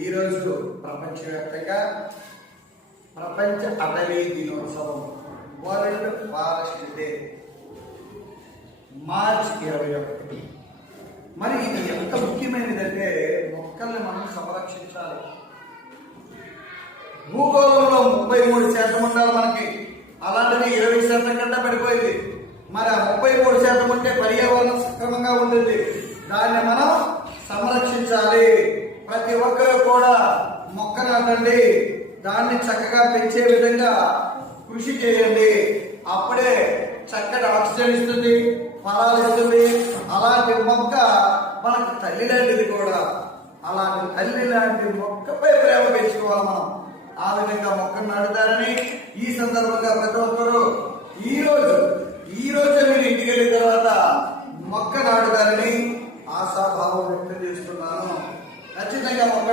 ఈరోజు ప్రపంచవ్యాప్తంగా ప్రపంచ అటవీ దినోత్సవం, వరల్డ్ ఫారెస్ట్ డే, మార్చ్ 21. మరి ఇది ఎంత ముఖ్యమైనదంటే మొక్కల్ని మనం సంరక్షించాలి. భూగోళంలో 33% ఉండాలి మనకి, అలాంటిది 20% కంటే పడిపోయింది. మరి ఆ 33% ఉంటే పర్యావరణం సక్రమంగా ఉంటుంది. దాన్ని మనం సంరక్షించాలి. ప్రతి ఒక్కరు కూడా మొక్క నాటండి, దాన్ని చక్కగా పెంచే విధంగా కృషి చేయండి. అప్పుడే చక్కటి ఆక్సిజన్ ఇస్తుంది, ఫలాలు ఇస్తుంది. అలాంటి మొక్క మనకు తల్లి లాంటిది కూడా. అలాంటి తల్లి లాంటి మొక్కపై ప్రేమ పెంచుకోవాలి మనం. ఆ విధంగా మొక్కను నాటుతారని ఈ సందర్భంగా ప్రతి ఒక్కరు ఈ రోజు మీరు ఇంటికి వెళ్ళిన తర్వాత మొక్క నాటుతారని ఆశాభావం వ్యక్తం చేస్తున్నాను. ఖచ్చితంగా మొక్క